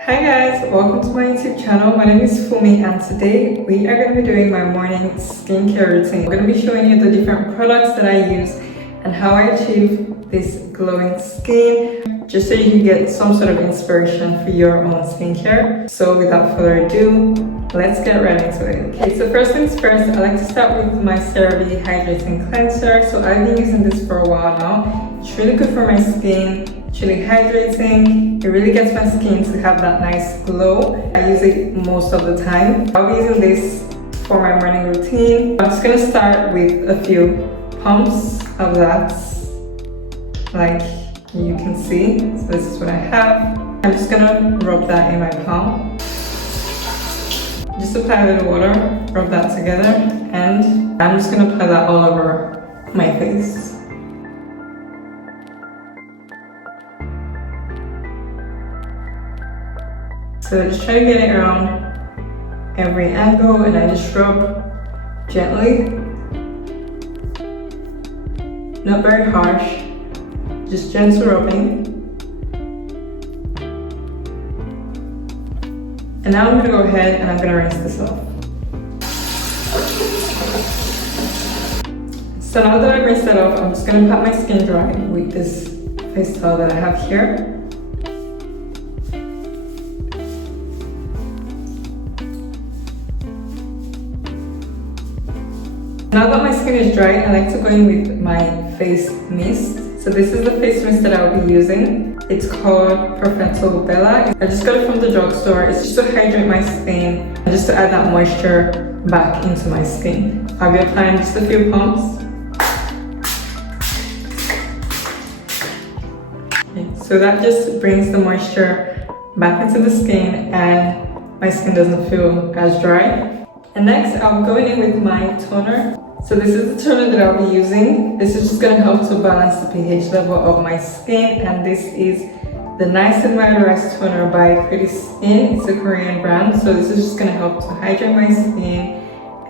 Hi guys, welcome to my YouTube channel. My name is Funmi and today we are going to be doing my morning skincare routine. I'm going to be showing you the different products that I use and how I achieve this glowing skin, just so you can get some sort of inspiration for your own skincare. So without further ado, let's get right into it. Okay, so first things first, I like to start with my CeraVe Hydrating Cleanser. So I've been using this for a while now. It's really good for my skin. It's really hydrating. It really gets my skin to have that nice glow. I use it most of the time. I'll be using this for my morning routine. I'm just gonna start with a few pumps of that, like you can see. So this is what I have. I'm just gonna rub that in my palm. Just apply a little water, rub that together, and I'm just gonna apply that all over my face. So just try to get it around every angle, and I just rub gently. Not very harsh, just gentle rubbing. And now I'm gonna go ahead and I'm gonna rinse this off. So now that I've rinsed that off, I'm just gonna pat my skin dry with this face towel that I have here. Now that my skin is dry, I like to go in with my face mist. So this is the face mist that I'll be using. It's called Perfecto Bella. I just got it from the drugstore. It's just to hydrate my skin and just to add that moisture back into my skin. I'll be applying just a few pumps. Okay, so that just brings the moisture back into the skin and my skin doesn't feel as dry. And next, I'm going in with my toner. So this is the toner that I'll be using. This is just going to help to balance the pH level of my skin. And this is the Nice and Mineralized Toner by Pretty Skin. It's a Korean brand. So this is just going to help to hydrate my skin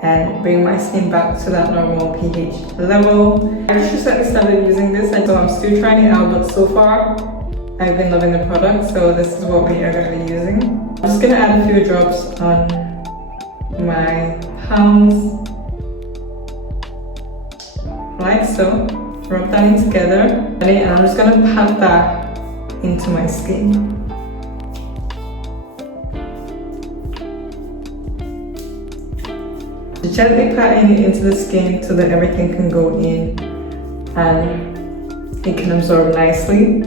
and bring my skin back to that normal pH level. I just recently started using this, and so I'm still trying it out, but so far I've been loving the product. So this is what we are going to be using. I'm just going to add a few drops on my palms, like so. Rub that in together, and I'm just gonna pat that into my skin. Just gently patting it into the skin so that everything can go in and it can absorb nicely.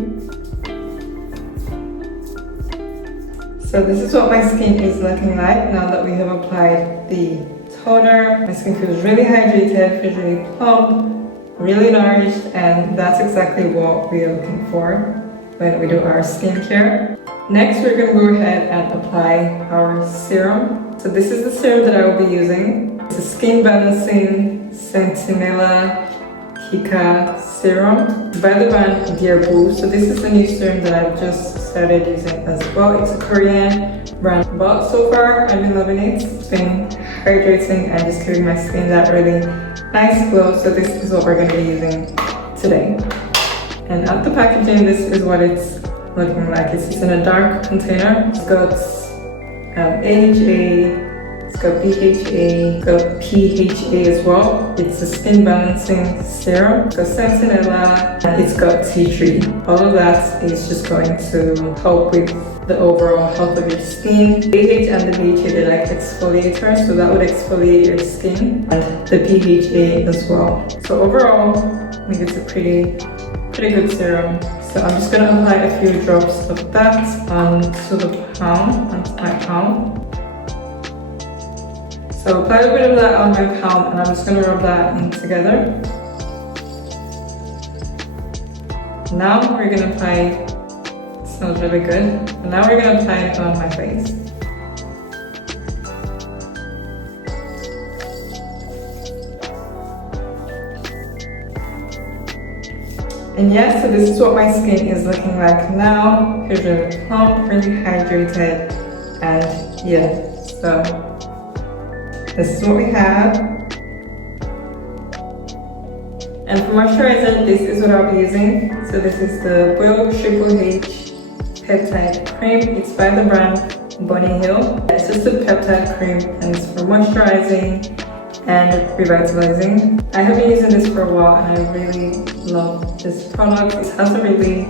So this is what my skin is looking like now that we have applied the toner. My skin feels really hydrated, feels really plump, really nourished, and that's exactly what we are looking for when we do our skincare. Next, we're going to go ahead and apply our serum. So this is the serum that I will be using. It's a Skin Balancing Centinela Kika Serum by the brand Dear Boo. So this is a new serum that I've just started using as well. It's a Korean brand, but so far I've been loving it. It's been hydrating and just giving my skin that really nice glow. So this is what we're going to be using today. And at the packaging, this is what it's looking like. It's just in a dark container. It's got AHA, it's got BHA, it's got PHA as well. It's a skin balancing serum. It's got Sentinella, and it's got tea tree. All of that is just going to help with the overall health of your skin. AHA and the BHA, they're like exfoliators, so that would exfoliate your skin, and the PHA as well. So overall, I think it's a pretty good serum. So I'm just gonna apply a few drops of that onto my palm. So apply a bit of that on my palm, and I'm just gonna rub that in together. Now we're gonna apply, it smells really good. And now we're gonna apply it on my face. And yes, so this is what my skin is looking like now. It's really plump, really hydrated, and yeah, so this is what we have. And for moisturizer, this is what I'll be using. So this is the Oil Triple H peptide cream. It's by the brand Bunny Hill. It's just a peptide cream and it's for moisturizing and revitalizing. I have been using this for a while and I really love this product. It has a really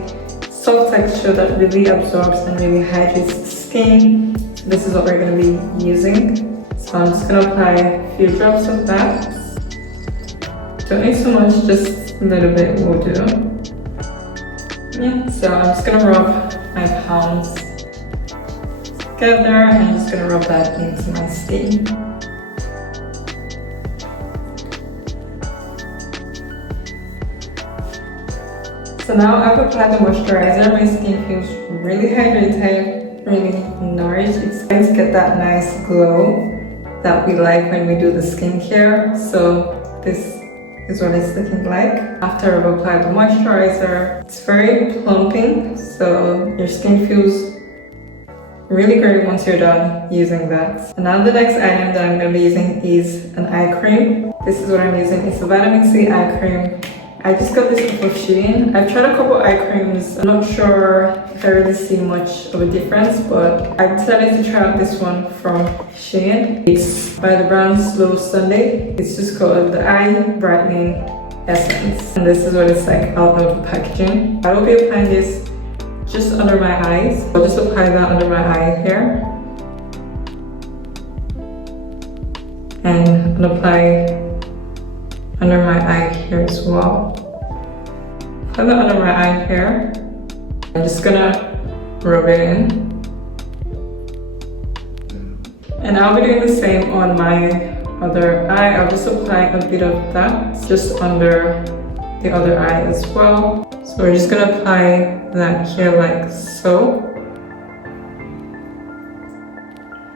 soft texture that really absorbs and really hydrates the skin. So this is what we're going to be using. So I'm just going to apply a few drops of that. Don't need so much, just a little bit will do. Yeah, so I'm just going to rub my palms together and I'm just going to rub that into my skin. So now I've applied the moisturizer. My skin feels really hydrated, really nourished. It's going to get that nice glow that we like when we do the skincare. So this is what it's looking like after I've applied the moisturizer. It's very plumping, so your skin feels really great once you're done using that. And now the next item that I'm going to be using is an eye cream. This is what I'm using. It's a vitamin C eye cream. I just got this off of Shein. I've tried a couple eye creams. I'm not sure if I really see much of a difference, but I decided to try out this one from Shein. It's by the brand Slow Sunday. It's just called the Eye Brightening Essence. And this is what it's like out of the packaging. I will be applying this just under my eyes. I'll just apply that under my eye here. And I'll apply under my eye here as well. Put that under my eye here. I'm just gonna rub it in. And I'll be doing the same on my other eye. I'll just apply a bit of that just under the other eye as well. So we're just gonna apply that here like so.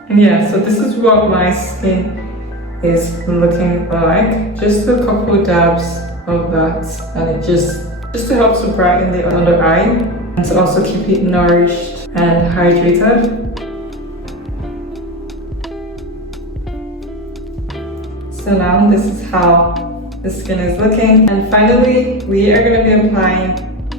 And yeah, so this is what my skin is looking like. Just a couple dabs of that, and it just to help to brighten the under eye and to also keep it nourished and hydrated. So now this is how the skin is looking. And finally, we are going to be applying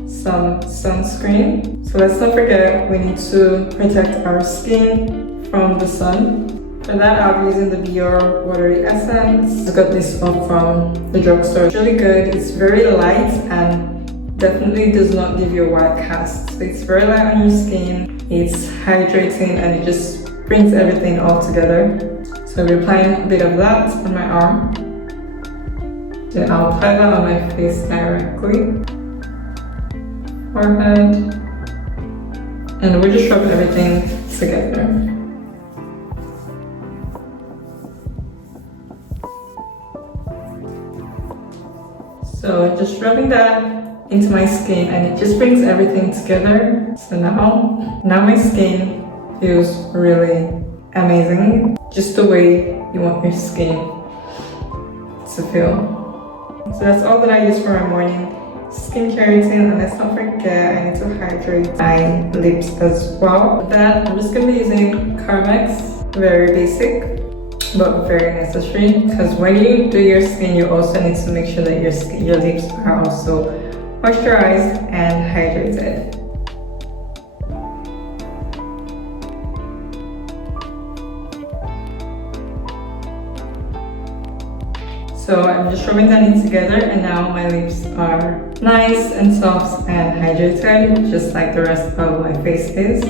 some sunscreen. So let's not forget, we need to protect our skin from the sun. For that, I'll be using the Dior Watery Essence. I got this up from the drugstore. It's really good. It's very light and definitely does not give you a white cast. So it's very light on your skin. It's hydrating and it just brings everything all together. So we're applying a bit of that on my arm. Then I'll apply that on my face directly. Forehead. And we're just rubbing everything together. So just rubbing that into my skin and it just brings everything together. So now my skin feels really amazing. Just the way you want your skin to feel. So that's all that I use for my morning skincare routine. And let's not forget, I need to hydrate my lips as well. With that, I'm just going to be using Carmex. Very basic, but very necessary, because when you do your skin, you also need to make sure that your lips are also moisturized and hydrated. So I'm just rubbing that in together, and now my lips are nice and soft and hydrated, just like the rest of my face is.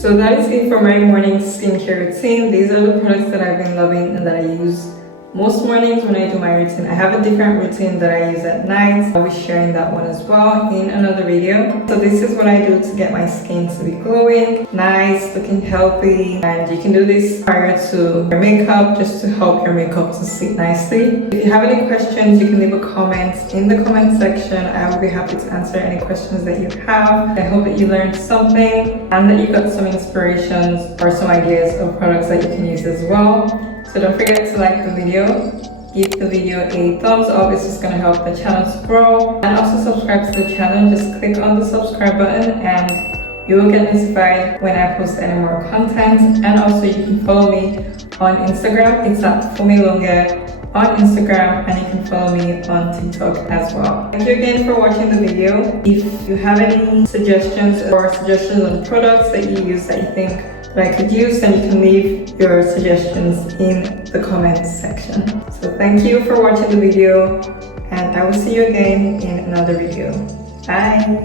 So that is it for my morning skincare routine. These are the products that I've been loving and that I use most mornings when I do my routine. I have a different routine that I use at night. I'll be sharing that one as well in another video. So this is what I do to get my skin to be glowing, nice, looking healthy. And you can do this prior to your makeup, just to help your makeup to sit nicely. If you have any questions, you can leave a comment in the comment section. I will be happy to answer any questions that you have. I hope that you learned something and that you got some inspirations or some ideas of products that you can use as well. So don't forget to like the video, give the video a thumbs up, it's just going to help the channel to grow. And also subscribe to the channel, just click on the subscribe button and you will get notified when I post any more content. And also you can follow me on Instagram, it's at Funmi on Instagram, and you can follow me on TikTok as well. Thank you again for watching the video. If you have any suggestions or suggestions on products that you use that you think that I could use, then you can leave your suggestions in the comments section. So thank you for watching the video, and I will see you again in another video. Bye!